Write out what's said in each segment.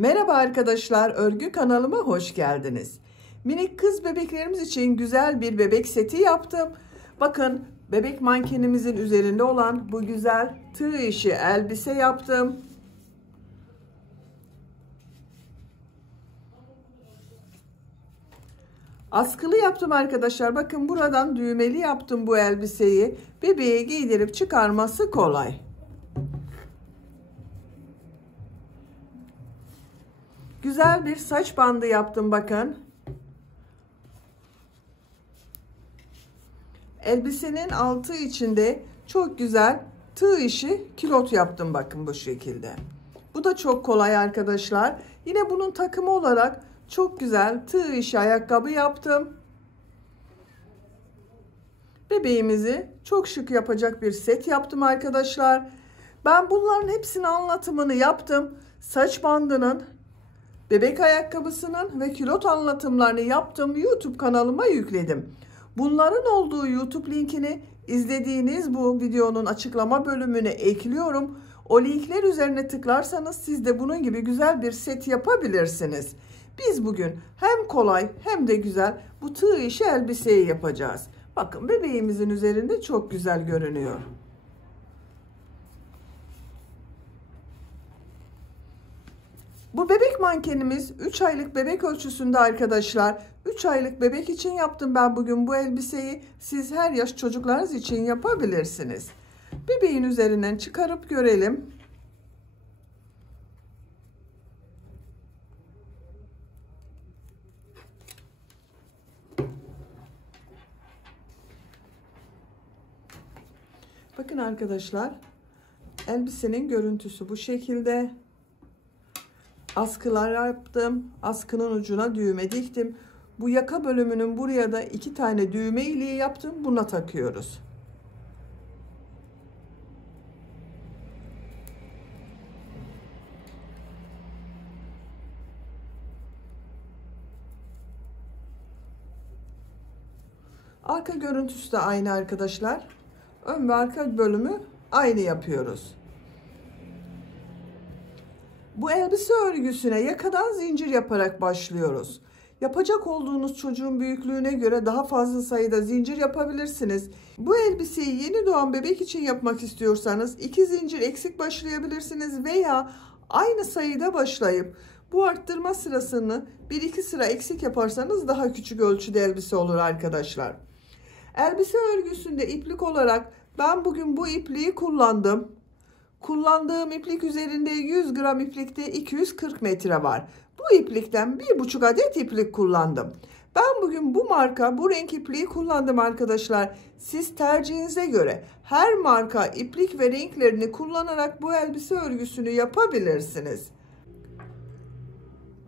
Merhaba arkadaşlar, örgü kanalıma hoş geldiniz. Minik kız bebeklerimiz için güzel bir bebek seti yaptım. Bakın, bebek mankenimizin üzerinde olan bu güzel tığ işi elbise yaptım. Askılı yaptım arkadaşlar. Bakın, buradan düğmeli yaptım bu elbiseyi. Bebeğe giydirip çıkarması kolay. Güzel bir saç bandı yaptım bakın. Elbisenin altı içinde çok güzel tığ işi kilot yaptım bakın bu şekilde. Bu da çok kolay arkadaşlar. Yine bunun takımı olarak çok güzel tığ işi ayakkabı yaptım. Bebeğimizi çok şık yapacak bir set yaptım arkadaşlar. Ben bunların hepsinin anlatımını yaptım. Saç bandının, bebek ayakkabısının ve kilot anlatımlarını yaptım. YouTube kanalıma yükledim. Bunların olduğu YouTube linkini izlediğiniz bu videonun açıklama bölümüne ekliyorum. O linkler üzerine tıklarsanız siz de bunun gibi güzel bir set yapabilirsiniz. Biz bugün hem kolay hem de güzel bu tığ işi elbiseyi yapacağız. Bakın, bebeğimizin üzerinde çok güzel görünüyor. Bu bebek mankenimiz 3 aylık bebek ölçüsünde arkadaşlar. 3 aylık bebek için yaptım ben bugün bu elbiseyi. Siz her yaş çocuklarınız için yapabilirsiniz. Bebeğin üzerinden çıkarıp görelim. Bakın arkadaşlar, elbisenin görüntüsü bu şekilde. Askılar yaptım. Askının ucuna düğme diktim. Bu yaka bölümünün buraya da 2 tane düğme iliği yaptım. Buna takıyoruz. Arka görüntüsü de aynı arkadaşlar. Ön ve arka bölümü aynı yapıyoruz. Bu elbise örgüsüne yakadan zincir yaparak başlıyoruz. Yapacak olduğunuz çocuğun büyüklüğüne göre daha fazla sayıda zincir yapabilirsiniz. Bu elbiseyi yeni doğan bebek için yapmak istiyorsanız 2 zincir eksik başlayabilirsiniz veya aynı sayıda başlayıp bu arttırma sırasını 1-2 sıra eksik yaparsanız daha küçük ölçüde elbise olur arkadaşlar. Elbise örgüsünde iplik olarak ben bugün bu ipliği kullandım. Kullandığım iplik üzerinde 100 gram iplikte 240 metre var. Bu iplikten 1,5 adet iplik kullandım. Ben bugün bu marka, bu renk ipliği kullandım arkadaşlar. Siz tercihinize göre her marka iplik ve renklerini kullanarak bu elbise örgüsünü yapabilirsiniz.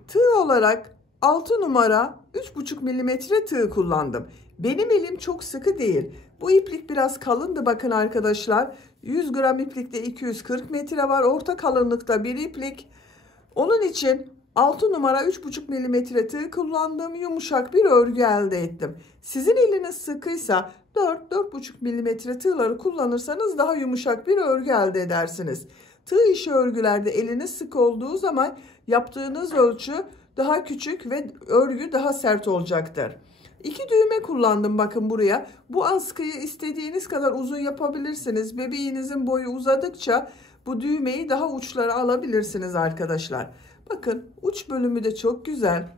Tığ olarak 6 numara 3,5 milimetre tığ kullandım. Benim elim çok sıkı değil. Bu iplik biraz kalındı bakın arkadaşlar. 100 gram iplikte 240 metre var. Orta kalınlıkta bir iplik. Onun için 6 numara 3,5 milimetre tığ kullandım. Yumuşak bir örgü elde ettim. Sizin eliniz sıkıysa 4-4,5 milimetre tığları kullanırsanız daha yumuşak bir örgü elde edersiniz. Tığ işi örgülerde eliniz sık olduğu zaman yaptığınız ölçü daha küçük ve örgü daha sert olacaktır. 2 düğme kullandım bakın buraya. Bu askıyı istediğiniz kadar uzun yapabilirsiniz. Bebeğinizin boyu uzadıkça bu düğmeyi daha uçlara alabilirsiniz arkadaşlar. Bakın, uç bölümü de çok güzel.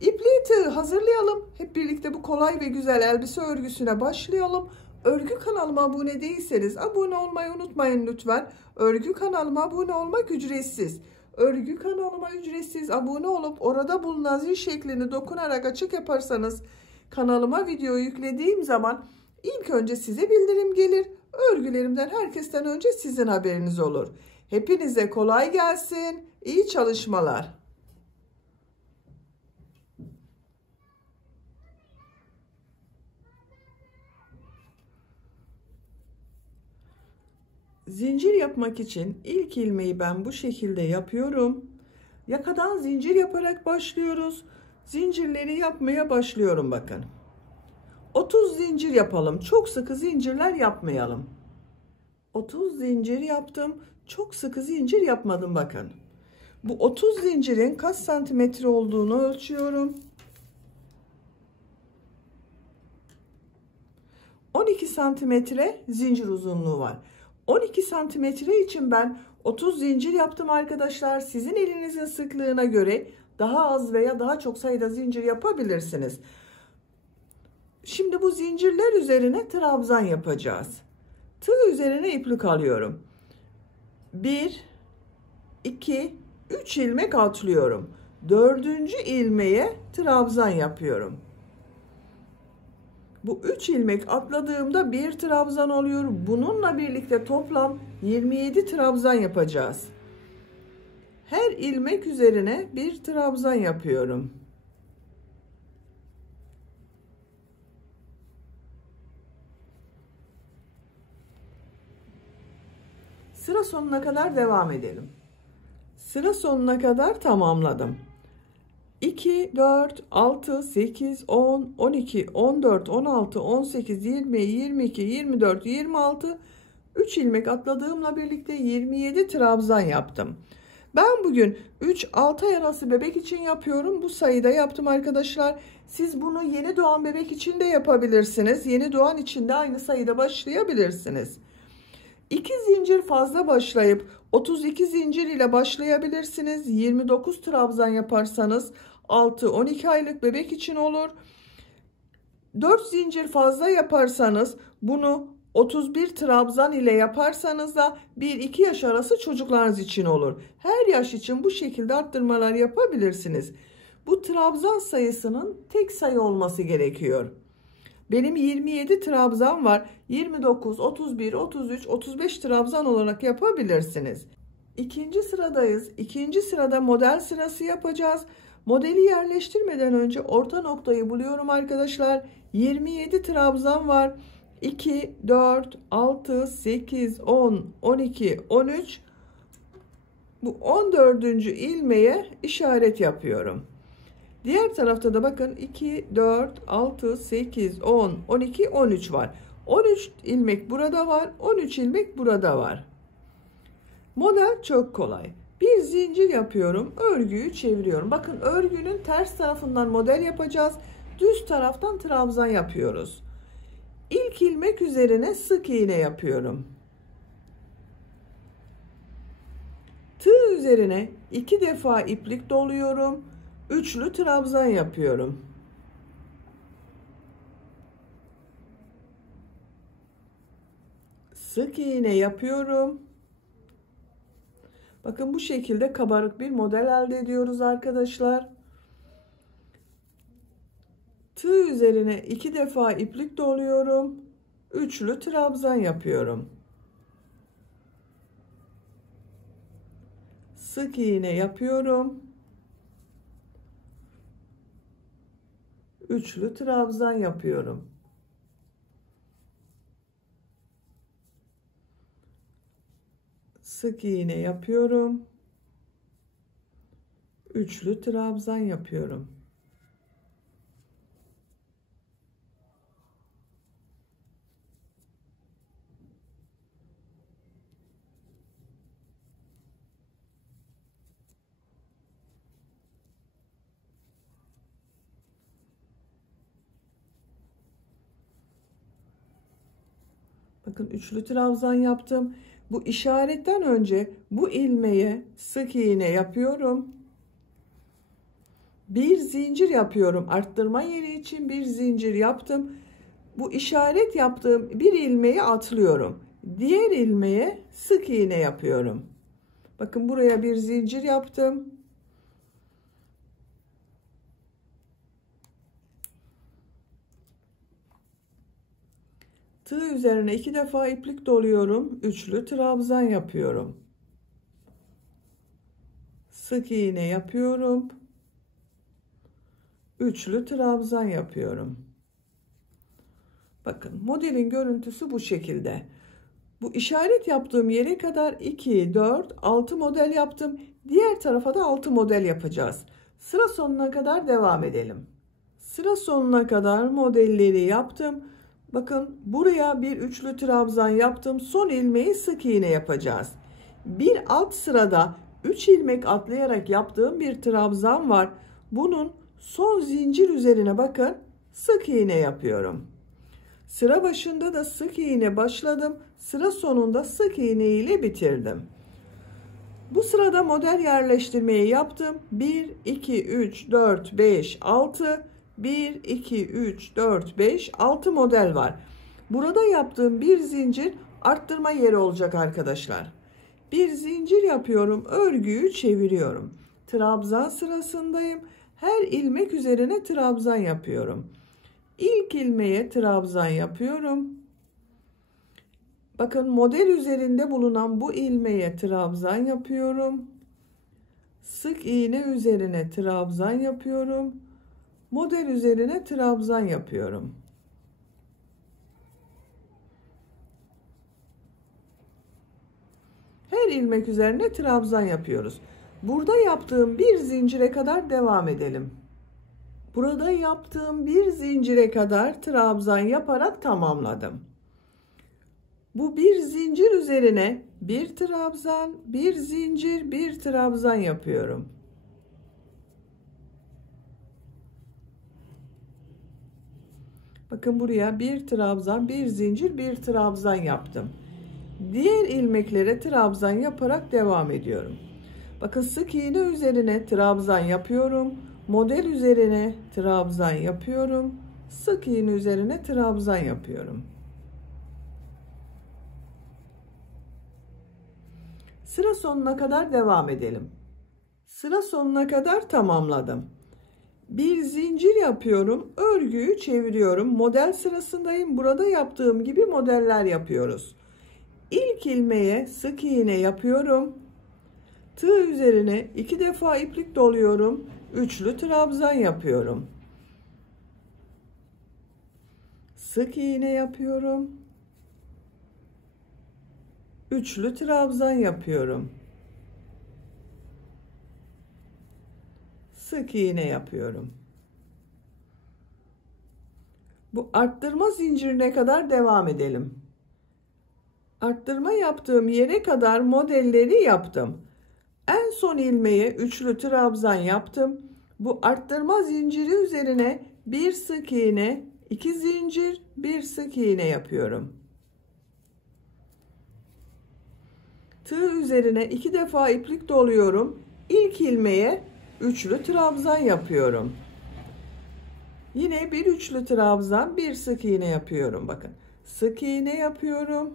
İpliği tığ hazırlayalım. Hep birlikte bu kolay ve güzel elbise örgüsüne başlayalım. Örgü kanalıma abone değilseniz abone olmayı unutmayın lütfen. Örgü kanalıma abone olmak ücretsiz. Örgü kanalıma ücretsiz abone olup orada bulunan zil şeklini dokunarak açık yaparsanız kanalıma video yüklediğim zaman ilk önce size bildirim gelir. Örgülerimden herkesten önce sizin haberiniz olur. Hepinize kolay gelsin. İyi çalışmalar. Zincir yapmak için ilk ilmeği ben bu şekilde yapıyorum. Yakadan zincir yaparak başlıyoruz. Zincirleri yapmaya başlıyorum bakın. 30 zincir yapalım. Çok sıkı zincirler yapmayalım. 30 zincir yaptım. Çok sıkı zincir yapmadım bakın. Bu 30 zincirin kaç santimetre olduğunu ölçüyorum. 12 santimetre zincir uzunluğu var. 12 santimetre için ben 30 zincir yaptım arkadaşlar. Sizin elinizin sıklığına göre daha az veya daha çok sayıda zincir yapabilirsiniz. Şimdi bu zincirler üzerine trabzan yapacağız. Tığ üzerine iplik alıyorum. 1, 2, 3 ilmek atlıyorum. 4. ilmeğe trabzan yapıyorum. Bu 3 ilmek atladığımda bir trabzan oluyor. Bununla birlikte toplam 27 trabzan yapacağız. Her ilmek üzerine bir trabzan yapıyorum. Sıra sonuna kadar devam edelim. Sıra sonuna kadar tamamladım. 2, 4, 6, 8, 10, 12, 14, 16, 18, 20, 22, 24, 26, 3 ilmek atladığımla birlikte 27 trabzan yaptım. Ben bugün 3-6 ay arası bebek için yapıyorum. Bu sayıda yaptım arkadaşlar. Siz bunu yeni doğan bebek için de yapabilirsiniz. Yeni doğan için de aynı sayıda başlayabilirsiniz. 2 zincir fazla başlayıp 32 zincir ile başlayabilirsiniz. 29 trabzan yaparsanız 6-12 aylık bebek için olur. 4 zincir fazla yaparsanız bunu 31 trabzan ile yaparsanız da 1-2 yaş arası çocuklarınız için olur. Her yaş için bu şekilde arttırmalar yapabilirsiniz. Bu trabzan sayısının tek sayı olması gerekiyor. Benim 27 trabzan var. 29, 31, 33, 35 trabzan olarak yapabilirsiniz. İkinci sıradayız. İkinci sırada model sırası yapacağız. Modeli yerleştirmeden önce orta noktayı buluyorum arkadaşlar. 27 trabzan var. 2, 4, 6, 8, 10, 12, 13. Bu 14. ilmeğe işaret yapıyorum. Diğer tarafta da bakın 2, 4, 6, 8, 10, 12, 13 var. 13 ilmek burada var. 13 ilmek burada var. Model çok kolay. Bir zincir yapıyorum. Örgüyü çeviriyorum. Bakın örgünün ters tarafından model yapacağız. Düz taraftan trabzan yapıyoruz. İlk ilmek üzerine sık iğne yapıyorum. Tığ üzerine 2 defa iplik doluyorum. Üçlü trabzan yapıyorum. Sık iğne yapıyorum. Bakın bu şekilde kabarık bir model elde ediyoruz arkadaşlar. Tığ üzerine 2 defa iplik doluyorum. Üçlü trabzan yapıyorum. Sık iğne yapıyorum. Üçlü trabzan yapıyorum. Sık iğne yapıyorum. Üçlü trabzan yapıyorum. Bakın üçlü trabzan yaptım. Bu işaretten önce bu ilmeğe sık iğne yapıyorum. Bir zincir yapıyorum. Arttırma yeri için bir zincir yaptım. Bu işaret yaptığım bir ilmeği atlıyorum. Diğer ilmeğe sık iğne yapıyorum. Bakın buraya bir zincir yaptım. Tığ üzerine 2 defa iplik doluyorum. Üçlü trabzan yapıyorum. Sık iğne yapıyorum. Üçlü trabzan yapıyorum. Bakın modelin görüntüsü bu şekilde. Bu işaret yaptığım yere kadar 2, 4, 6 model yaptım. Diğer tarafa da 6 model yapacağız. Sıra sonuna kadar devam edelim. Sıra sonuna kadar modelleri yaptım. Bakın buraya bir üçlü trabzan yaptım. Son ilmeği sık iğne yapacağız. Bir alt sırada 3 ilmek atlayarak yaptığım bir trabzan var. Bunun son zincir üzerine bakın sık iğne yapıyorum. Sıra başında da sık iğne başladım. Sıra sonunda sık iğne ile bitirdim. Bu sırada model yerleştirmeyi yaptım. 1, 2, 3, 4, 5, 6. 1, 2, 3, 4, 5, 6 model var. Burada yaptığım bir zincir arttırma yeri olacak arkadaşlar. Bir zincir yapıyorum. Örgüyü çeviriyorum. Trabzan sırasındayım. Her ilmek üzerine trabzan yapıyorum. İlk ilmeğe trabzan yapıyorum. Bakın model üzerinde bulunan bu ilmeğe trabzan yapıyorum. Sık iğne üzerine trabzan yapıyorum. Model üzerine trabzan yapıyorum. Her ilmek üzerine trabzan yapıyoruz. Burada yaptığım bir zincire kadar devam edelim. Burada yaptığım bir zincire kadar trabzan yaparak tamamladım. Bu bir zincir üzerine bir trabzan, bir zincir, bir trabzan yapıyorum. Bakın buraya bir trabzan, bir zincir, bir trabzan yaptım. Diğer ilmeklere trabzan yaparak devam ediyorum. Bakın sık iğne üzerine trabzan yapıyorum. Model üzerine trabzan yapıyorum. Sık iğne üzerine trabzan yapıyorum. Sıra sonuna kadar devam edelim. Sıra sonuna kadar tamamladım. Bir zincir yapıyorum. Örgüyü çeviriyorum. Model sırasındayım. Burada yaptığım gibi modeller yapıyoruz. İlk ilmeğe sık iğne yapıyorum. Tığ üzerine 2 defa iplik doluyorum. Üçlü trabzan yapıyorum. Sık iğne yapıyorum. Üçlü trabzan yapıyorum. Sık iğne yapıyorum. Bu arttırma zincirine kadar devam edelim. Arttırma yaptığım yere kadar modelleri yaptım. En son ilmeğe üçlü trabzan yaptım. Bu arttırma zinciri üzerine bir sık iğne, 2 zincir, bir sık iğne yapıyorum. Tığ üzerine 2 defa iplik doluyorum. İlk ilmeğe üçlü trabzan yapıyorum. Yine bir üçlü trabzan, bir sık iğne yapıyorum. Bakın. Sık iğne yapıyorum.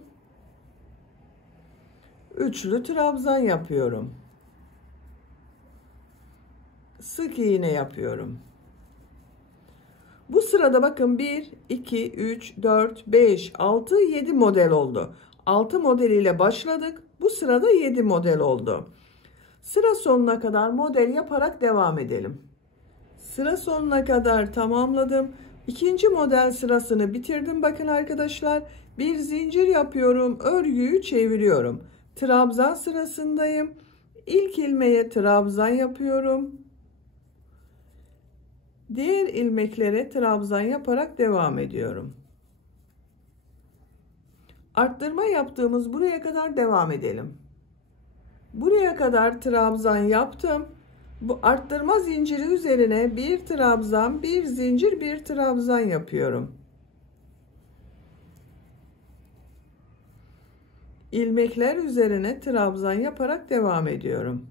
Üçlü trabzan yapıyorum. Sık iğne yapıyorum. Bu sırada bakın 1, 2, 3, 4, 5, 6, 7 model oldu. 6 model ile başladık. Bu sırada 7 model oldu. Sıra sonuna kadar model yaparak devam edelim. Sıra sonuna kadar tamamladım. İkinci model sırasını bitirdim. Bakın arkadaşlar, bir zincir yapıyorum. Örgüyü çeviriyorum. Trabzan sırasındayım. İlk ilmeğe trabzan yapıyorum. Diğer ilmeklere trabzan yaparak devam ediyorum. Arttırma yaptığımız buraya kadar devam edelim. Buraya kadar trabzan yaptım. Bu arttırma zinciri üzerine bir trabzan, bir zincir, bir trabzan yapıyorum. İlmekler üzerine trabzan yaparak devam ediyorum.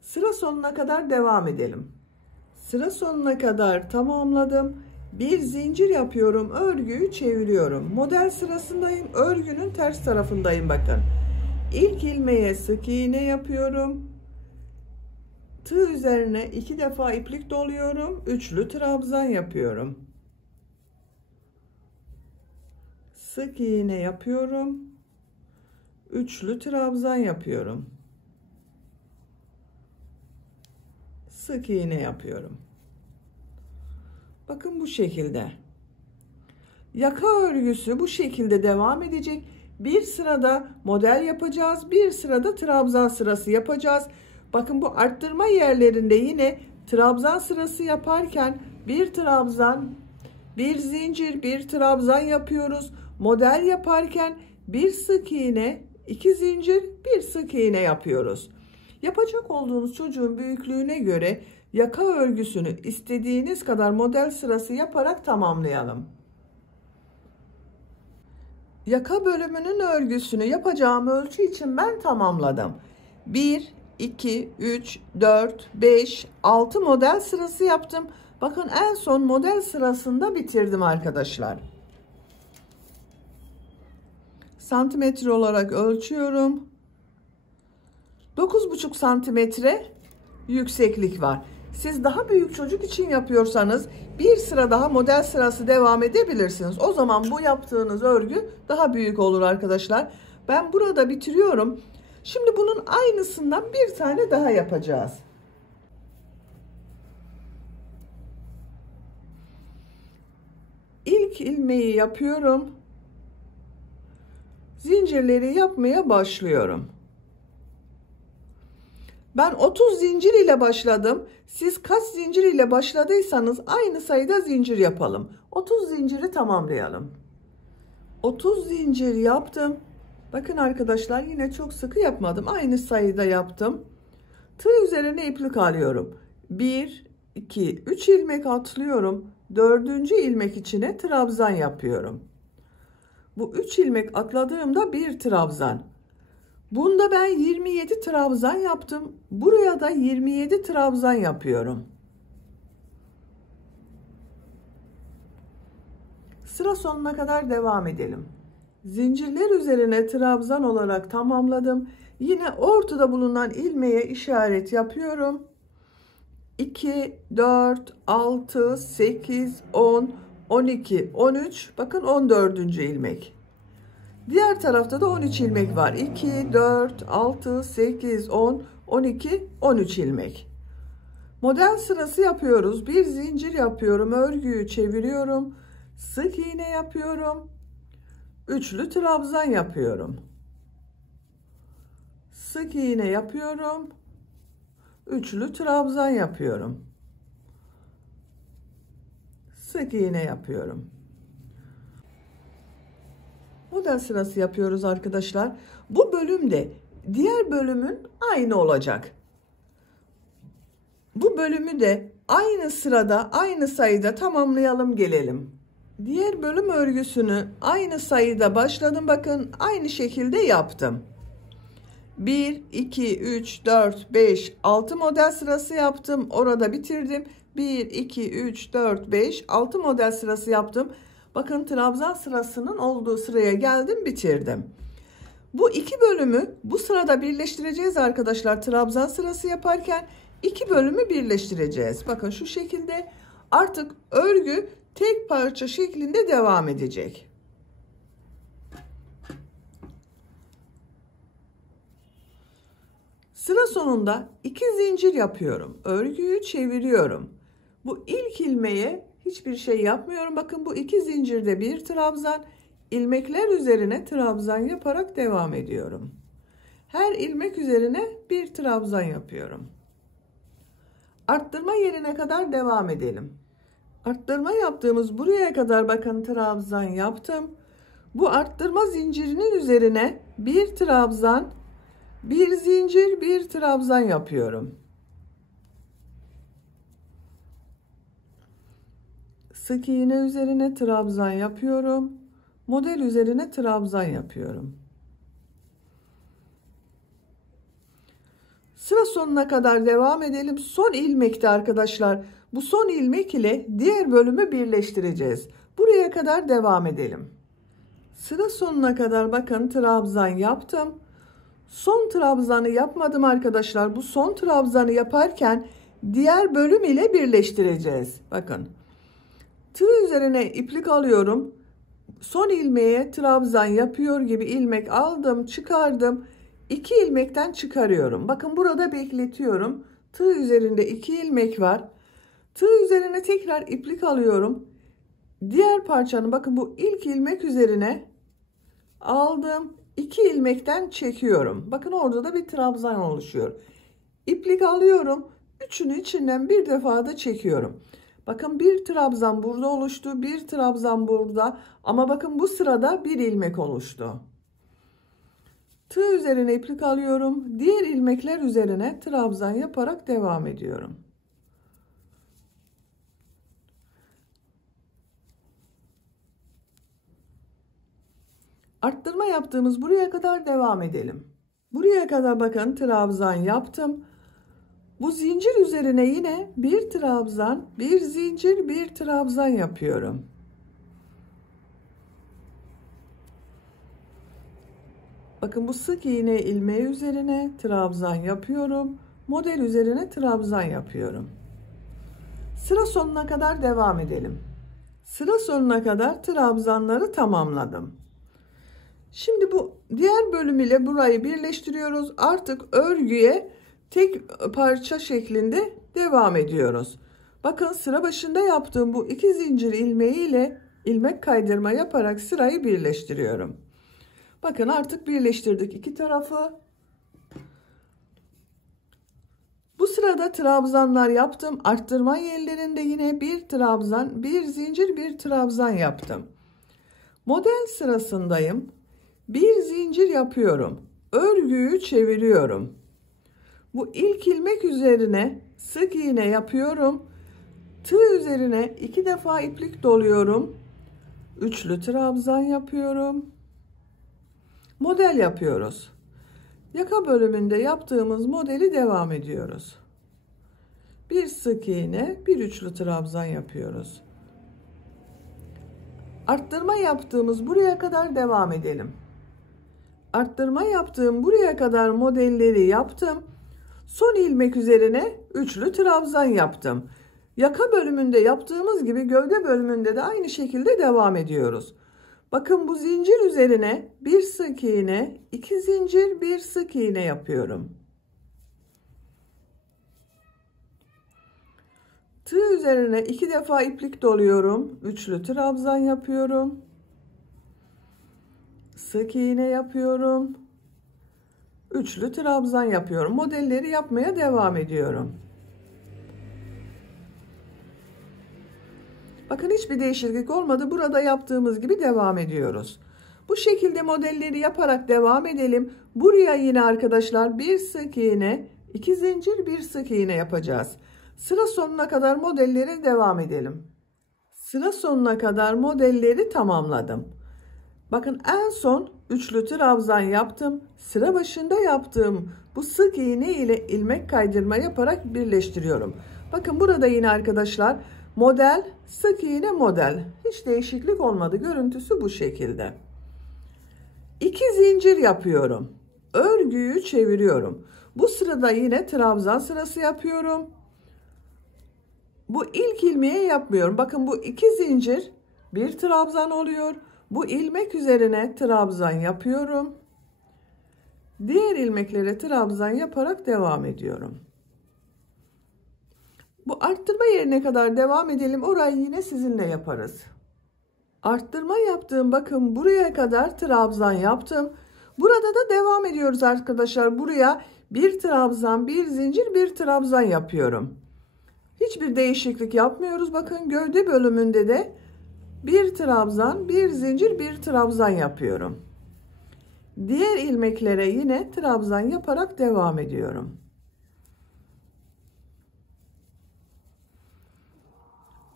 Sıra sonuna kadar devam edelim. Sıra sonuna kadar tamamladım. Bir zincir yapıyorum. Örgüyü çeviriyorum. Model sırasındayım. Örgünün ters tarafındayım bakın. İlk ilmeğe sık iğne yapıyorum. Tığ üzerine 2 defa iplik doluyorum. Üçlü trabzan yapıyorum. Sık iğne yapıyorum. Üçlü trabzan yapıyorum. Sık iğne yapıyorum. Bakın bu şekilde. Yaka örgüsü bu şekilde devam edecek. Bir sırada model yapacağız. Bir sırada trabzan sırası yapacağız. Bakın bu arttırma yerlerinde yine trabzan sırası yaparken bir trabzan, bir zincir, bir trabzan yapıyoruz. Model yaparken bir sık iğne, 2 zincir, bir sık iğne yapıyoruz. Yapacak olduğunuz çocuğun büyüklüğüne göre yaka örgüsünü istediğiniz kadar model sırası yaparak tamamlayalım. Yaka bölümünün örgüsünü yapacağım ölçü için ben tamamladım. 1, 2, 3, 4, 5, 6 model sırası yaptım. Bakın en son model sırasında bitirdim arkadaşlar. Santimetre olarak ölçüyorum. 9,5 santimetre yükseklik var. Siz daha büyük çocuk için yapıyorsanız bir sıra daha model sırası devam edebilirsiniz. O zaman bu yaptığınız örgü daha büyük olur arkadaşlar. Ben burada bitiriyorum. Şimdi bunun aynısından bir tane daha yapacağız. İlk ilmeği yapıyorum. Zincirleri yapmaya başlıyorum. Ben 30 zincir ile başladım. Siz kaç zincir ile başladıysanız aynı sayıda zincir yapalım. 30 zinciri tamamlayalım. 30 zincir yaptım. Bakın arkadaşlar, yine çok sıkı yapmadım. Aynı sayıda yaptım. Tığ üzerine iplik alıyorum. 1, 2, 3 ilmek atlıyorum. 4. ilmek içine trabzan yapıyorum. Bu 3 ilmek atladığımda bir trabzan. Bunda ben 27 trabzan yaptım. Buraya da 27 trabzan yapıyorum. Sıra sonuna kadar devam edelim. Zincirler üzerine trabzan olarak tamamladım. Yine ortada bulunan ilmeğe işaret yapıyorum. 2, 4, 6, 8, 10, 12, 13. Bakın 14. ilmek. Diğer tarafta da 13 ilmek var. 2, 4, 6, 8, 10, 12, 13 ilmek. Model sırası yapıyoruz. Bir zincir yapıyorum. Örgüyü çeviriyorum. Sık iğne yapıyorum. Üçlü trabzan yapıyorum. Sık iğne yapıyorum. Üçlü trabzan yapıyorum. Sık iğne yapıyorum. Model sırası yapıyoruz arkadaşlar. Bu bölümde diğer bölümün aynı olacak. Bu bölümü de aynı sırada, aynı sayıda tamamlayalım gelelim. Diğer bölüm örgüsünü aynı sayıda başladım. Bakın aynı şekilde yaptım. 1, 2, 3, 4, 5, 6 model sırası yaptım. Orada bitirdim. 1, 2, 3, 4, 5, 6 model sırası yaptım. Bakın trabzan sırasının olduğu sıraya geldim, bitirdim. Bu iki bölümü bu sırada birleştireceğiz arkadaşlar. Trabzan sırası yaparken iki bölümü birleştireceğiz. Bakın şu şekilde artık örgü tek parça şeklinde devam edecek. Sıra sonunda 2 zincir yapıyorum. Örgüyü çeviriyorum. Bu ilk ilmeğe hiçbir şey yapmıyorum. Bakın bu 2 zincirde bir trabzan, ilmekler üzerine trabzan yaparak devam ediyorum. Her ilmek üzerine bir trabzan yapıyorum. Arttırma yerine kadar devam edelim. Arttırma yaptığımız buraya kadar bakın trabzan yaptım. Bu arttırma zincirinin üzerine bir trabzan, bir zincir, bir trabzan yapıyorum. Sık iğne üzerine trabzan yapıyorum. Model üzerine trabzan yapıyorum. Sıra sonuna kadar devam edelim. Son ilmekte arkadaşlar, bu son ilmek ile diğer bölümü birleştireceğiz. Buraya kadar devam edelim. Sıra sonuna kadar bakın trabzan yaptım. Son trabzanı yapmadım arkadaşlar. Bu son trabzanı yaparken diğer bölüm ile birleştireceğiz. Bakın. Tığ üzerine iplik alıyorum. Son ilmeğe trabzan yapıyor gibi ilmek aldım, çıkardım. 2 ilmekten çıkarıyorum. Bakın burada bekletiyorum. Tığ üzerinde 2 ilmek var. Tığ üzerine tekrar iplik alıyorum. Diğer parçanın bakın bu ilk ilmek üzerine aldım. 2 ilmekten çekiyorum. Bakın orada da bir trabzan oluşuyor. İplik alıyorum. Üçünü içinden bir defa da çekiyorum. Bakın bir trabzan burada oluştu. Bir trabzan burada. Ama bakın bu sırada bir ilmek oluştu. Tığ üzerine iplik alıyorum. Diğer ilmekler üzerine trabzan yaparak devam ediyorum. Arttırma yaptığımız buraya kadar devam edelim. Buraya kadar bakın trabzan yaptım. Bu zincir üzerine yine bir trabzan, bir zincir, bir trabzan yapıyorum. Bakın bu sık iğne ilmeği üzerine trabzan yapıyorum. Model üzerine trabzan yapıyorum. Sıra sonuna kadar devam edelim. Sıra sonuna kadar trabzanları tamamladım. Şimdi bu diğer bölüm ile burayı birleştiriyoruz. Artık örgüye tek parça şeklinde devam ediyoruz. Bakın sıra başında yaptığım bu iki zincir ilmeği ile ilmek kaydırma yaparak sırayı birleştiriyorum. Bakın artık birleştirdik iki tarafı. Bu sırada trabzanlar yaptım. Arttırma yerlerinde yine bir trabzan, bir zincir, bir trabzan yaptım. Model sırasındayım. Bir zincir yapıyorum. Örgüyü çeviriyorum. Bu ilk ilmek üzerine sık iğne yapıyorum. Tığ üzerine iki defa iplik doluyorum. Üçlü trabzan yapıyorum. Model yapıyoruz. Yaka bölümünde yaptığımız modeli devam ediyoruz. Bir sık iğne, bir üçlü trabzan yapıyoruz. Arttırma yaptığımız buraya kadar devam edelim. Arttırma yaptığım buraya kadar modelleri yaptım. Son ilmek üzerine üçlü trabzan yaptım. Yaka bölümünde yaptığımız gibi gövde bölümünde de aynı şekilde devam ediyoruz. Bakın bu zincir üzerine bir sık iğne, iki zincir, bir sık iğne yapıyorum. Tığ üzerine iki defa iplik doluyorum. Üçlü trabzan yapıyorum. Sık iğne yapıyorum. Üçlü trabzan yapıyorum. Modelleri yapmaya devam ediyorum. Bakın hiçbir değişiklik olmadı. Burada yaptığımız gibi devam ediyoruz. Bu şekilde modelleri yaparak devam edelim. Buraya yine arkadaşlar bir sık iğne, iki zincir, bir sık iğne yapacağız. Sıra sonuna kadar modelleri devam edelim. Sıra sonuna kadar modelleri tamamladım. Bakın en son üçlü trabzan yaptım. Sıra başında yaptığım bu sık iğne ile ilmek kaydırma yaparak birleştiriyorum. Bakın burada yine arkadaşlar model, sık iğne, model. Hiç değişiklik olmadı. Görüntüsü bu şekilde. İki zincir yapıyorum. Örgüyü çeviriyorum. Bu sırada yine trabzan sırası yapıyorum. Bu ilk ilmeğe yapmıyorum. Bakın bu iki zincir, bir trabzan oluyor. Bu ilmek üzerine trabzan yapıyorum. Diğer ilmeklere trabzan yaparak devam ediyorum. Bu arttırma yerine kadar devam edelim. Orayı yine sizinle yaparız. Arttırma yaptığım bakın buraya kadar trabzan yaptım. Burada da devam ediyoruz arkadaşlar. Buraya bir trabzan, bir zincir, bir trabzan yapıyorum. Hiçbir değişiklik yapmıyoruz. Bakın gövde bölümünde de bir trabzan, bir zincir, bir trabzan yapıyorum. Diğer ilmeklere yine trabzan yaparak devam ediyorum.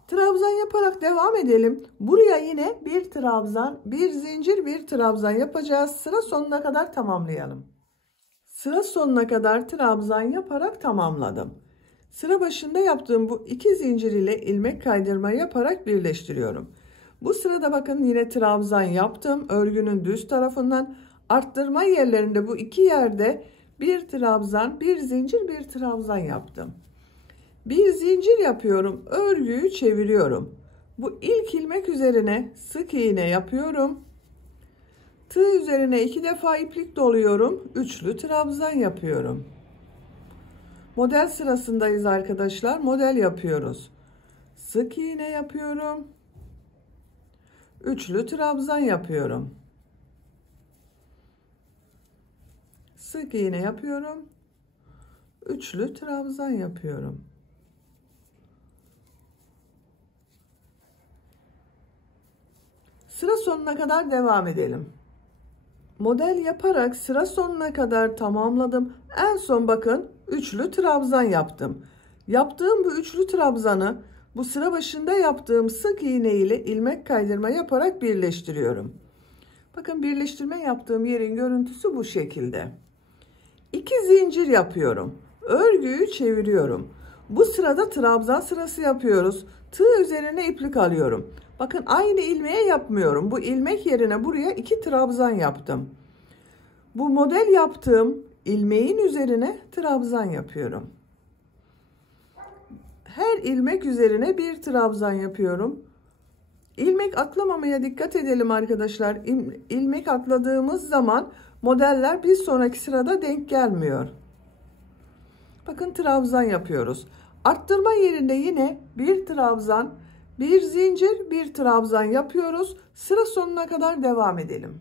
Trabzan yaparak devam edelim. Buraya yine bir trabzan, bir zincir, bir trabzan yapacağız. Sıra sonuna kadar tamamlayalım. Sıra sonuna kadar trabzan yaparak tamamladım. Sıra başında yaptığım bu iki zincir ile ilmek kaydırma yaparak birleştiriyorum. Bu sırada bakın yine trabzan yaptım. Örgünün düz tarafından arttırma yerlerinde bu iki yerde bir trabzan, bir zincir, bir trabzan yaptım. Bir zincir yapıyorum. Örgüyü çeviriyorum. Bu ilk ilmek üzerine sık iğne yapıyorum. Tığ üzerine iki defa iplik doluyorum. Üçlü trabzan yapıyorum. Model sırasındayız arkadaşlar. Model yapıyoruz. Sık iğne yapıyorum. Üçlü trabzan yapıyorum. Sık iğne yapıyorum. Üçlü trabzan yapıyorum. Sıra sonuna kadar devam edelim. Model yaparak sıra sonuna kadar tamamladım. En son bakın üçlü trabzan yaptım. Yaptığım bu üçlü trabzanı bu sıra başında yaptığım sık iğne ile ilmek kaydırma yaparak birleştiriyorum. Bakın birleştirme yaptığım yerin görüntüsü bu şekilde. 2 zincir yapıyorum. Örgüyü çeviriyorum. Bu sırada trabzan sırası yapıyoruz. Tığ üzerine iplik alıyorum. Bakın aynı ilmeğe yapmıyorum. Bu ilmek yerine buraya 2 trabzan yaptım. Bu model yaptığım ilmeğin üzerine trabzan yapıyorum. Her ilmek üzerine bir trabzan yapıyorum. İlmek atlamamaya dikkat edelim arkadaşlar. İlmek atladığımız zaman modeller bir sonraki sırada denk gelmiyor. Bakın trabzan yapıyoruz. Arttırma yerinde yine bir trabzan, bir zincir, bir trabzan yapıyoruz. Sıra sonuna kadar devam edelim.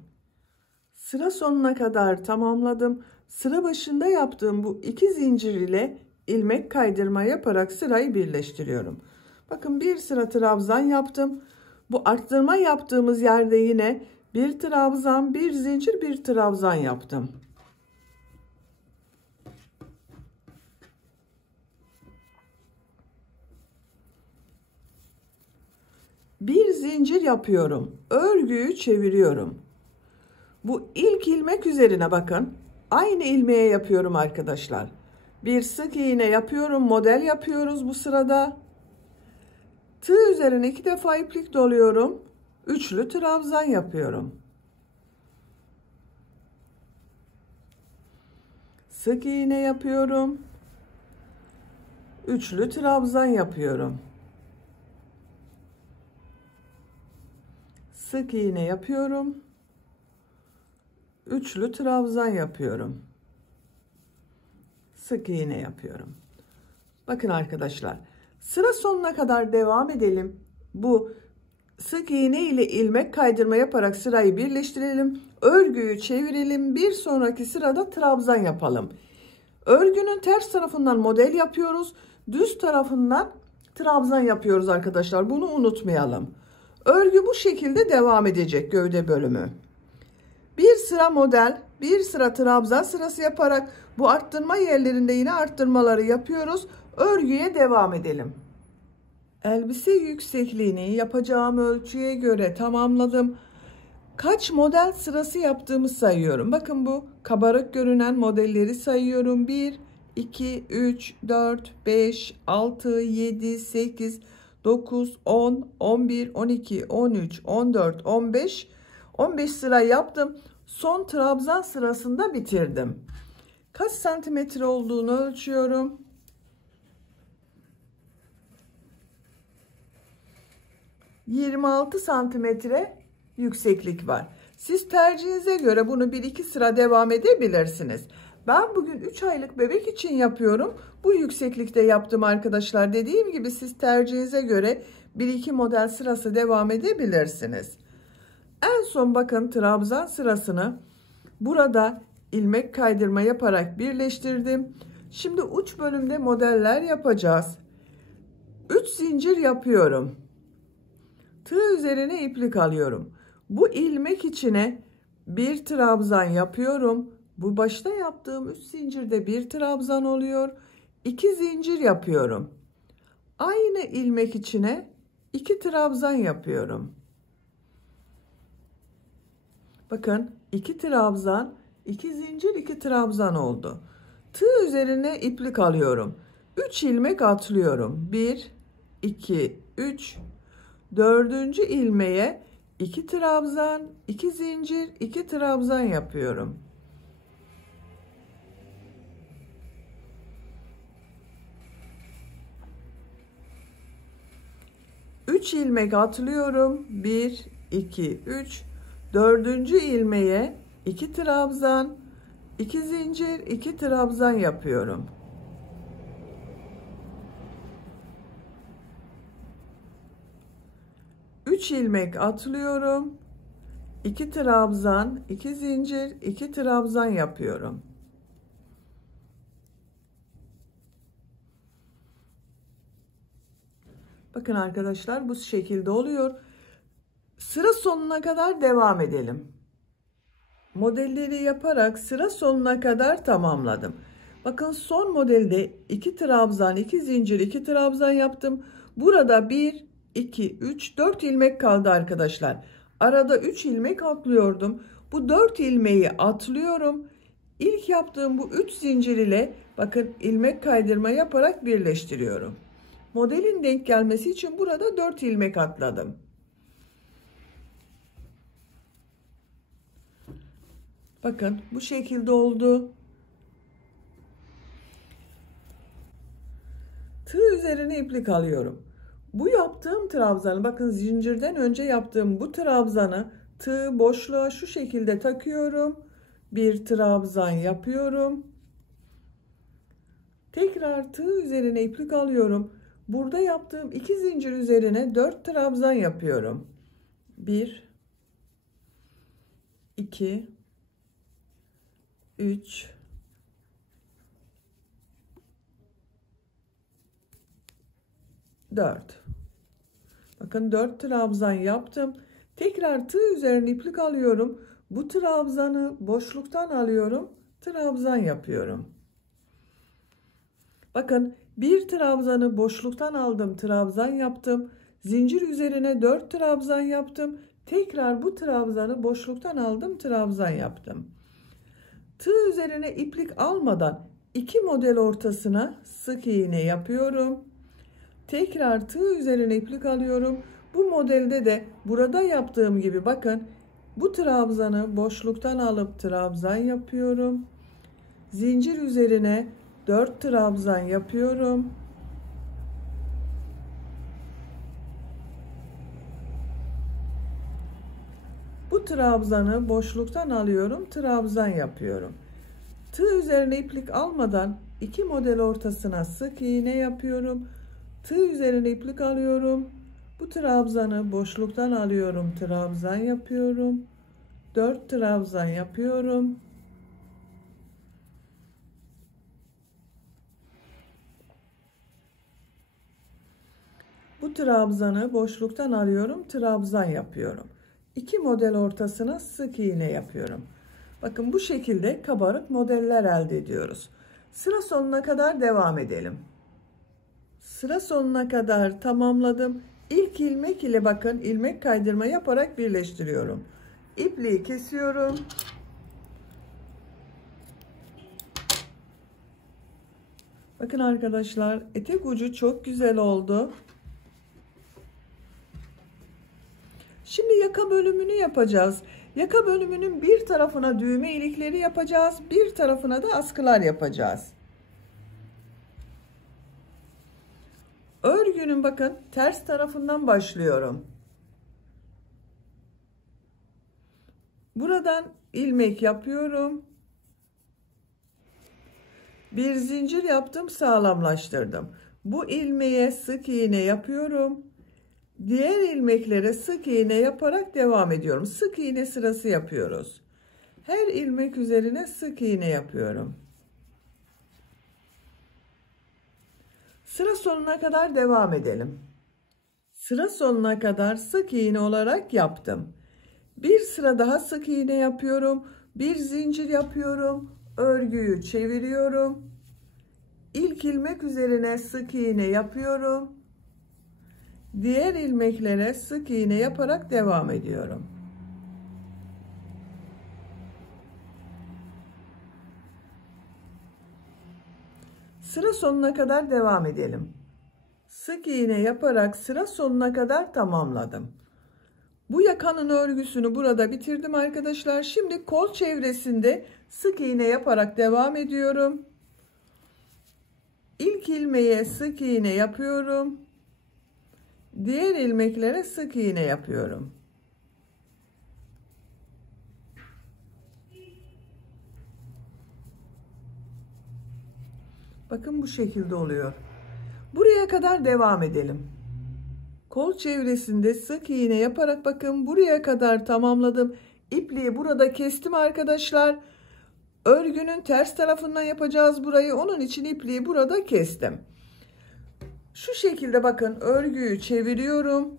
Sıra sonuna kadar tamamladım. Sıra başında yaptığım bu 2 zincir ile ilmek kaydırma yaparak sırayı birleştiriyorum. Bakın bir sıra trabzan yaptım. Bu arttırma yaptığımız yerde yine bir trabzan, bir zincir, bir trabzan yaptım. Bir zincir yapıyorum. Örgüyü çeviriyorum. Bu ilk ilmek üzerine bakın. Aynı ilmeğe yapıyorum arkadaşlar. Bir sık iğne yapıyorum. Model yapıyoruz bu sırada. Tığ üzerine 2 defa iplik doluyorum. Üçlü trabzan yapıyorum. Sık iğne yapıyorum. Üçlü trabzan yapıyorum. Sık iğne yapıyorum. Üçlü trabzan yapıyorum. Sık iğne yapıyorum. Bakın arkadaşlar, sıra sonuna kadar devam edelim. Bu sık iğne ile ilmek kaydırma yaparak sırayı birleştirelim. Örgüyü çevirelim. Bir sonraki sırada trabzan yapalım. Örgünün ters tarafından model yapıyoruz. Düz tarafından trabzan yapıyoruz arkadaşlar. Bunu unutmayalım. Örgü bu şekilde devam edecek, gövde bölümü. Bir sıra model, bir sıra trabzan sırası yaparak bu arttırma yerlerinde yine arttırmaları yapıyoruz. Örgüye devam edelim. Elbise yüksekliğini yapacağım ölçüye göre tamamladım. Kaç model sırası yaptığımı sayıyorum. Bakın bu kabarık görünen modelleri sayıyorum. 1, 2, 3, 4, 5, 6, 7, 8, 9, 10, 11, 12, 13, 14, 15. 15 sıra yaptım. Son trabzan sırasında bitirdim. Kaç santimetre olduğunu ölçüyorum. 26 santimetre yükseklik var. Siz tercihinize göre bunu 1-2 sıra devam edebilirsiniz. Ben bugün 3 aylık bebek için yapıyorum. Bu yükseklikte yaptım arkadaşlar. Dediğim gibi siz tercihinize göre 1-2 model sırası devam edebilirsiniz. En son bakın trabzan sırasını burada ilmek kaydırma yaparak birleştirdim. Şimdi uç bölümde modeller yapacağız. 3 zincir yapıyorum. Tığ üzerine iplik alıyorum. Bu ilmek içine bir trabzan yapıyorum. Bu başta yaptığım 3 zincirde bir trabzan oluyor. 2 zincir yapıyorum. Aynı ilmek içine 2 trabzan yapıyorum. Bakın 2 trabzan, 2 zincir, 2 trabzan oldu. Tığ üzerine iplik alıyorum. 3 ilmek atlıyorum. 1, 2, 3. Dördüncü ilmeğe 2 trabzan, 2 zincir, 2 trabzan yapıyorum. Üç ilmek atlıyorum. 1, 2, 3. Dördüncü ilmeğe 2 trabzan, 2 zincir, 2 trabzan yapıyorum. Üç ilmek atlıyorum. 2 trabzan, 2 zincir, 2 trabzan yapıyorum. Bakın arkadaşlar bu şekilde oluyor. Sıra sonuna kadar devam edelim. modelleri yaparak sıra sonuna kadar tamamladım. Bakın son modelde 2 trabzan, 2 zincir, 2 trabzan yaptım. Burada 1, 2, 3, 4 ilmek kaldı arkadaşlar. Arada 3 ilmek atlıyordum. Bu 4 ilmeği atlıyorum. İlk yaptığım bu 3 zincir ile bakın ilmek kaydırma yaparak birleştiriyorum. Modelin denk gelmesi için burada 4 ilmek atladım. Bakın bu şekilde oldu. Tığ üzerine iplik alıyorum. Bu yaptığım trabzanı, bakın zincirden önce yaptığım bu trabzanı tığ boşluğa şu şekilde takıyorum. Bir trabzan yapıyorum. Tekrar tığ üzerine iplik alıyorum. Burada yaptığım 2 zincir üzerine 4 trabzan yapıyorum. 1, 2, 3, 4. Bakın 4 trabzan yaptım. Tekrar tığ üzerine iplik alıyorum. Bu trabzanı boşluktan alıyorum. Trabzan yapıyorum. Bakın bir trabzanı boşluktan aldım. Trabzan yaptım. Zincir üzerine 4 trabzan yaptım. Tekrar bu trabzanı boşluktan aldım. Trabzan yaptım. Tığ üzerine iplik almadan 2 model ortasına sık iğne yapıyorum. Tekrar tığ üzerine iplik alıyorum. Bu modelde de burada yaptığım gibi bakın bu trabzanı boşluktan alıp trabzan yapıyorum. Zincir üzerine 4 trabzan yapıyorum. Bu trabzanı boşluktan alıyorum, trabzan yapıyorum. Tığ üzerine iplik almadan 2 model ortasına sık iğne yapıyorum. Tığ üzerine iplik alıyorum. Bu trabzanı boşluktan alıyorum, trabzan yapıyorum. 4 trabzan yapıyorum. Bu trabzanı boşluktan alıyorum, trabzan yapıyorum. 2 model ortasına sık iğne yapıyorum. Bakın bu şekilde kabarık modeller elde ediyoruz. Sıra sonuna kadar devam edelim. Sıra sonuna kadar tamamladım. İlk ilmek ile bakın ilmek kaydırma yaparak birleştiriyorum. İpliği kesiyorum. Bakın arkadaşlar etek ucu çok güzel oldu. Şimdi yaka bölümünü yapacağız. Yaka bölümünün bir tarafına düğme ilikleri yapacağız. Bir tarafına da askılar yapacağız. Örgünün bakın ters tarafından başlıyorum. Buradan ilmek yapıyorum. Bir zincir yaptım, sağlamlaştırdım. Bu ilmeğe sık iğne yapıyorum. Diğer ilmeklere sık iğne yaparak devam ediyorum. Sık iğne sırası yapıyoruz. Her ilmek üzerine sık iğne yapıyorum. Sıra sonuna kadar devam edelim. Sıra sonuna kadar sık iğne olarak yaptım. Bir sıra daha sık iğne yapıyorum. Bir zincir yapıyorum. Örgüyü çeviriyorum. İlk ilmek üzerine sık iğne yapıyorum. Diğer ilmeklere sık iğne yaparak devam ediyorum. Sıra sonuna kadar devam edelim. Sık iğne yaparak sıra sonuna kadar tamamladım. Bu yakanın örgüsünü burada bitirdim arkadaşlar. Şimdi kol çevresinde sık iğne yaparak devam ediyorum. İlk ilmeğe sık iğne yapıyorum. Diğer ilmeklere sık iğne yapıyorum. Bakın bu şekilde oluyor. Buraya kadar devam edelim. Kol çevresinde sık iğne yaparak bakın buraya kadar tamamladım. İpliği burada kestim arkadaşlar. Örgünün ters tarafından yapacağız burayı. Onun için ipliği burada kestim. Şu şekilde bakın örgüyü çeviriyorum.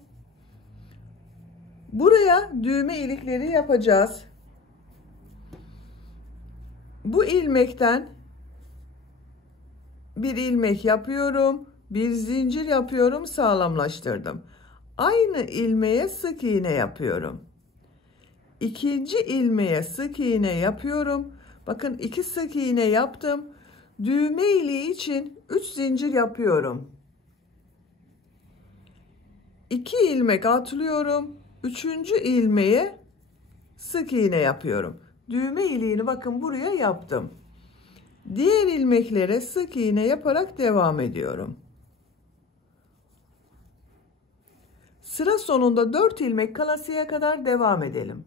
Buraya düğme ilikleri yapacağız. Bu ilmekten bir ilmek yapıyorum, bir zincir yapıyorum, sağlamlaştırdım. Aynı ilmeğe sık iğne yapıyorum. İkinci ilmeğe sık iğne yapıyorum. Bakın 2 sık iğne yaptım. Düğme iliği için 3 zincir yapıyorum. 2 ilmek atlıyorum. 3. ilmeğe sık iğne yapıyorum. Düğme iliğini bakın buraya yaptım. Diğer ilmeklere sık iğne yaparak devam ediyorum. Sıra sonunda 4 ilmek kalasıya kadar devam edelim.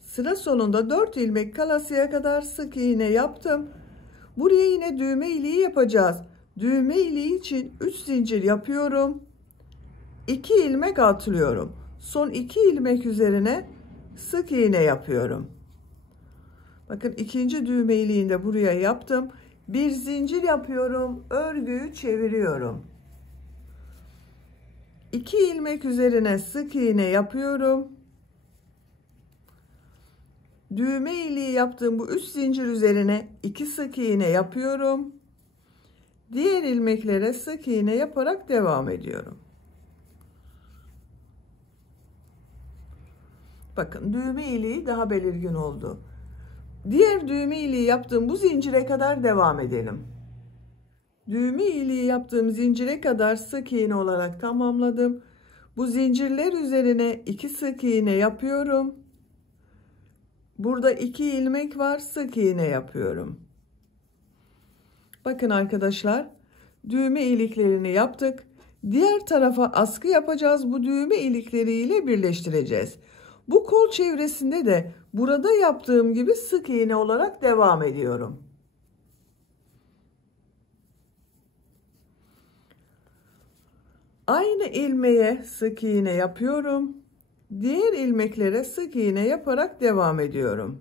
Sıra sonunda 4 ilmek kalasıya kadar sık iğne yaptım. Buraya yine düğme iliği yapacağız. Düğme iliği için 3 zincir yapıyorum. 2 ilmek atlıyorum. Son 2 ilmek üzerine sık iğne yapıyorum. Bakın ikinci düğme iliğini de buraya yaptım. Bir zincir yapıyorum. Örgüyü çeviriyorum. 2 ilmek üzerine sık iğne yapıyorum. Düğme iliği yaptığım bu 3 zincir üzerine 2 sık iğne yapıyorum. Diğer ilmeklere sık iğne yaparak devam ediyorum. Bakın düğme iliği daha belirgin oldu. Diğer düğme iliği yaptığım bu zincire kadar devam edelim. Düğme iliği yaptığım zincire kadar sık iğne olarak tamamladım. Bu zincirler üzerine 2 sık iğne yapıyorum. Burada 2 ilmek var, sık iğne yapıyorum. Bakın arkadaşlar, düğme iliklerini yaptık. Diğer tarafa askı yapacağız. Bu düğme ilikleriyle birleştireceğiz. Bu kol çevresinde de burada yaptığım gibi sık iğne olarak devam ediyorum. Aynı ilmeğe sık iğne yapıyorum. Diğer ilmeklere sık iğne yaparak devam ediyorum.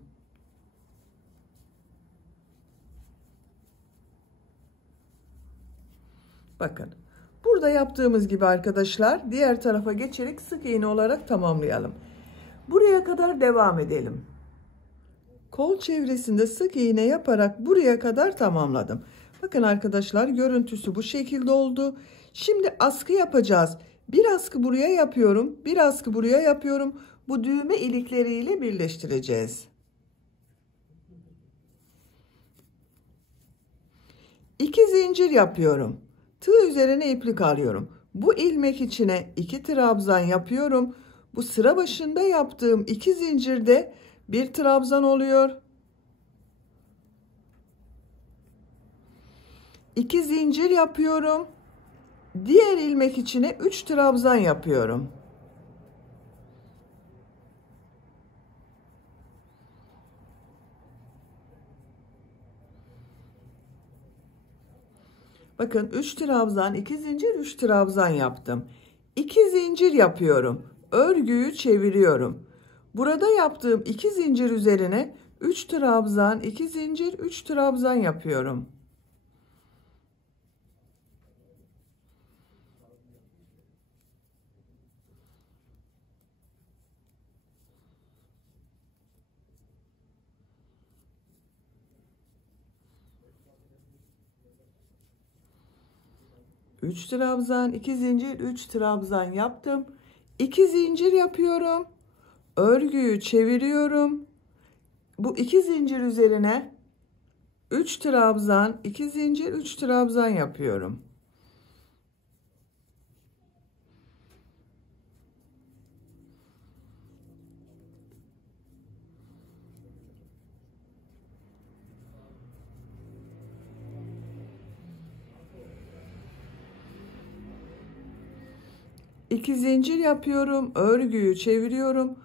Bakın. Burada yaptığımız gibi arkadaşlar diğer tarafa geçerek sık iğne olarak tamamlayalım. Buraya kadar devam edelim. Kol çevresinde sık iğne yaparak buraya kadar tamamladım. Bakın arkadaşlar, görüntüsü bu şekilde oldu. Şimdi askı yapacağız. Bir askı buraya yapıyorum. Bir askı buraya yapıyorum. Bu düğme ilikleriyle birleştireceğiz. 2 zincir yapıyorum. Tığ üzerine iplik alıyorum. Bu ilmek içine 2 trabzan yapıyorum. Bu sıra başında yaptığım 2 zincirde bir trabzan oluyor. 2 zincir yapıyorum. Diğer ilmek içine 3 trabzan yapıyorum. Bakın 3 trabzan, 2 zincir, 3 trabzan yaptım. 2 zincir yapıyorum. Örgüyü çeviriyorum. Burada yaptığım 2 zincir üzerine 3 trabzan, 2 zincir, 3 trabzan yapıyorum. Üç trabzan, 2 zincir, 3 trabzan yaptım. 2 zincir yapıyorum. Örgüyü çeviriyorum. Bu 2 zincir üzerine 3 trabzan, 2 zincir, 3 trabzan yapıyorum. İki zincir yapıyorum. Örgüyü çeviriyorum.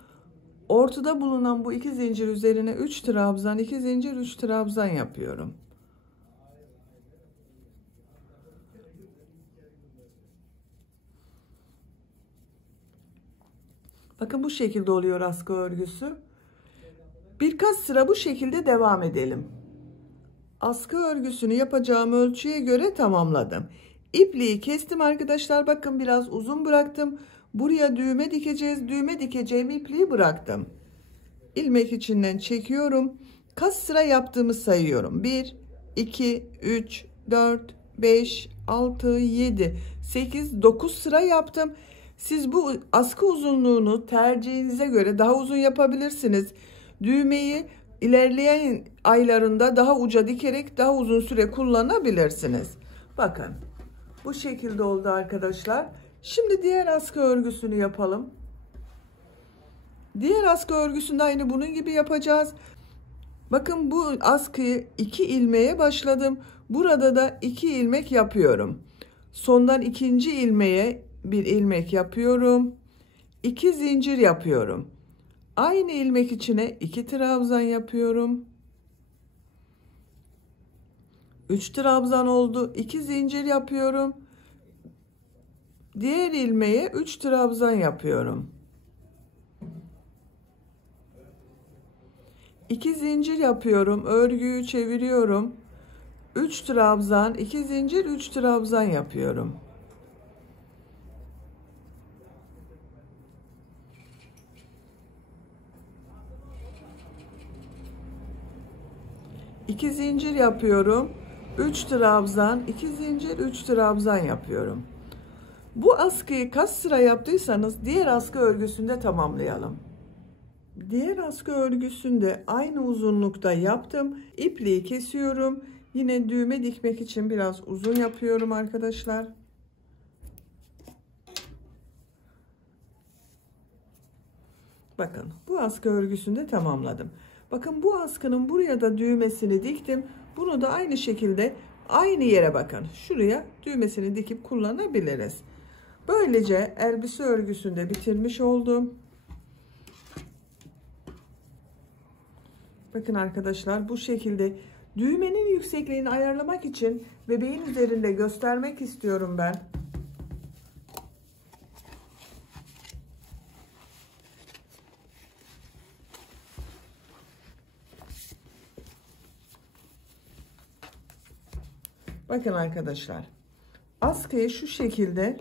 Ortada bulunan bu 2 zincir üzerine 3 trabzan, 2 zincir, 3 trabzan yapıyorum. Bakın bu şekilde oluyor askı örgüsü. Birkaç sıra bu şekilde devam edelim. Askı örgüsünü yapacağım ölçüye göre tamamladım. İpliği kestim arkadaşlar. Bakın biraz uzun bıraktım. Buraya düğme dikeceğiz. Düğme dikeceğim ipliği bıraktım. İlmek içinden çekiyorum. kaç sıra yaptığımı sayıyorum. 1, 2, 3, 4, 5, 6, 7, 8, 9 sıra yaptım. Siz bu askı uzunluğunu tercihinize göre daha uzun yapabilirsiniz. Düğmeyi ilerleyen aylarında daha uca dikerek daha uzun süre kullanabilirsiniz. Bakın bu şekilde oldu arkadaşlar. Şimdi diğer askı örgüsünü yapalım. Diğer askı örgüsünde aynı bunun gibi yapacağız. Bakın bu askıyı 2 ilmeğe başladım. Burada da 2 ilmek yapıyorum. Sondan ikinci ilmeğe bir ilmek yapıyorum. 2 zincir yapıyorum. Aynı ilmek içine 2 trabzan yapıyorum. 3 trabzan oldu. 2 zincir yapıyorum. Diğer ilmeğe 3 trabzan yapıyorum. 2 zincir yapıyorum. Örgüyü çeviriyorum. 3 trabzan, 2 zincir, 3 trabzan yapıyorum. İki zincir yapıyorum. 3 trabzan, 2 zincir, 3 trabzan yapıyorum. Bu askıyı kaç sıra yaptıysanız diğer askı örgüsünde tamamlayalım. Diğer askı örgüsünde aynı uzunlukta yaptım. İpliği kesiyorum. Yine düğme dikmek için biraz uzun yapıyorum arkadaşlar. Bakın bu askı örgüsünde tamamladım. Bakın bu askının buraya da düğmesini diktim. Bunu da aynı şekilde aynı yere bakın. Şuraya düğmesini dikip kullanabiliriz. Böylece elbise örgüsünde bitirmiş oldum. Bakın arkadaşlar bu şekilde düğmenin yüksekliğini ayarlamak için bebeğin üzerinde göstermek istiyorum ben. Bakın arkadaşlar askıyı şu şekilde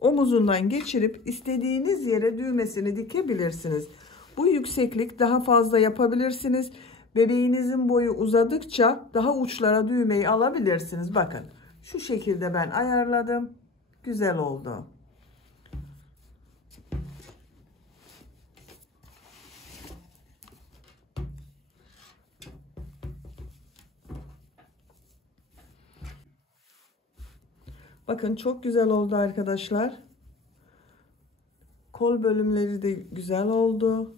omuzundan geçirip istediğiniz yere düğmesini dikebilirsiniz. Bu yükseklik daha fazla yapabilirsiniz. Bebeğinizin boyu uzadıkça daha uçlara düğmeyi alabilirsiniz. Bakın şu şekilde ben ayarladım. Güzel oldu. Bakın çok güzel oldu arkadaşlar. Kol bölümleri de güzel oldu.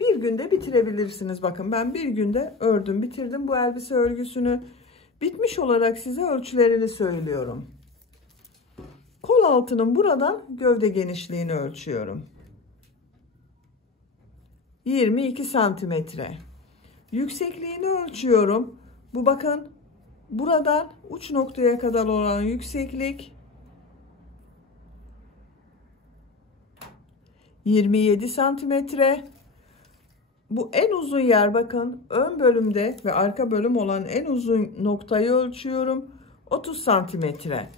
Bir günde bitirebilirsiniz. Bakın ben bir günde ördüm, bitirdim bu elbise örgüsünü. Bitmiş olarak size ölçülerini söylüyorum. Kol altının buradan gövde genişliğini ölçüyorum. 22 santimetre. Yüksekliğini ölçüyorum. Bu bakın buradan uç noktaya kadar olan yükseklik 27 santimetre. Bu en uzun yer bakın ön bölümde ve arka bölüm olan en uzun noktayı ölçüyorum. 30 santimetre.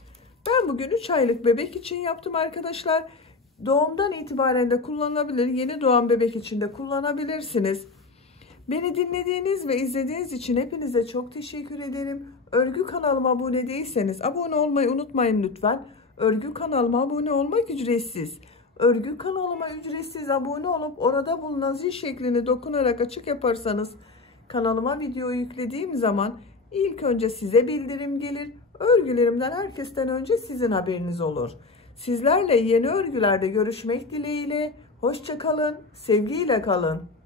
Ben bugün 3 aylık bebek için yaptım arkadaşlar. Doğumdan itibaren de kullanılabilir. Yeni doğan bebek için de kullanabilirsiniz. Beni dinlediğiniz ve izlediğiniz için hepinize çok teşekkür ederim. Örgü kanalıma abone değilseniz abone olmayı unutmayın lütfen. Örgü kanalıma abone olmak ücretsiz. Örgü kanalıma ücretsiz abone olup orada bulunan zil şeklini dokunarak açık yaparsanız kanalıma video yüklediğim zaman ilk önce size bildirim gelir. Örgülerimden herkesten önce sizin haberiniz olur. Sizlerle yeni örgülerde görüşmek dileğiyle. Hoşça kalın, sevgiyle kalın.